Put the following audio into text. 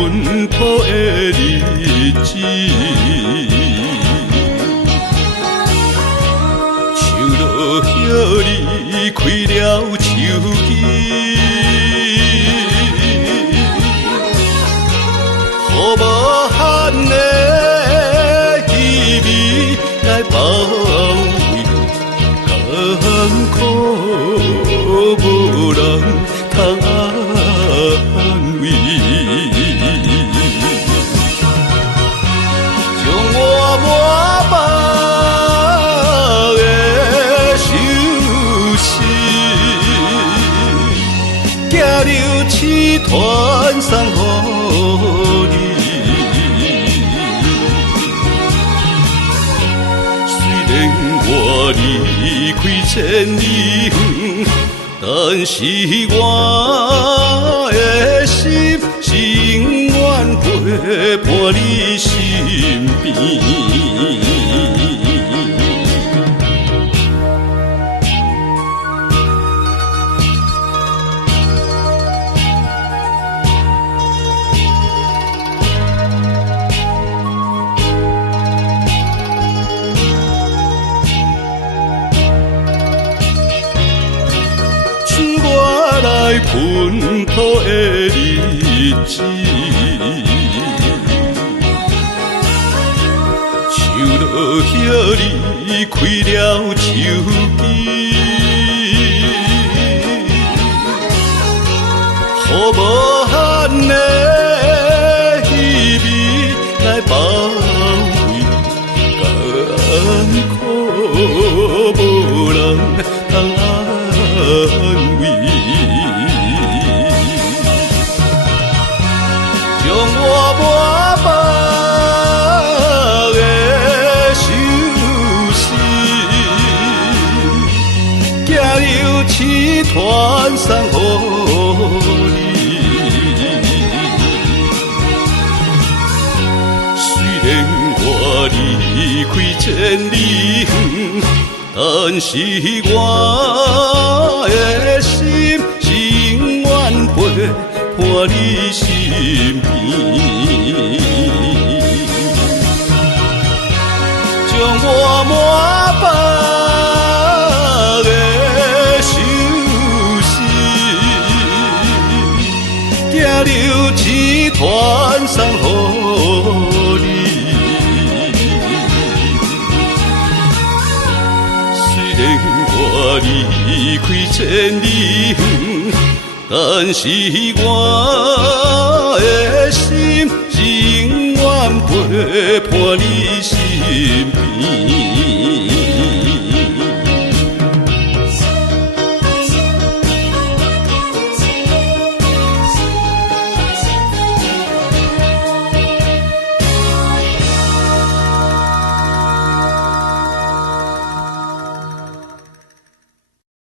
奔波的日子，树落叶你开了手机，予无限的希望来包围，艰苦无人通安慰。传送予你，虽然我离开千里远，但是我的心永远陪伴你身边。奔波的日子，树落叶你开了手机，予无限的希望来包围，艰苦无人通安慰。传送予你，虽然我离开千里远，但是我的心永远陪伴你身边，将我满腹留钱传送予你，虽然我离开千里远，但是我的心永远陪伴你身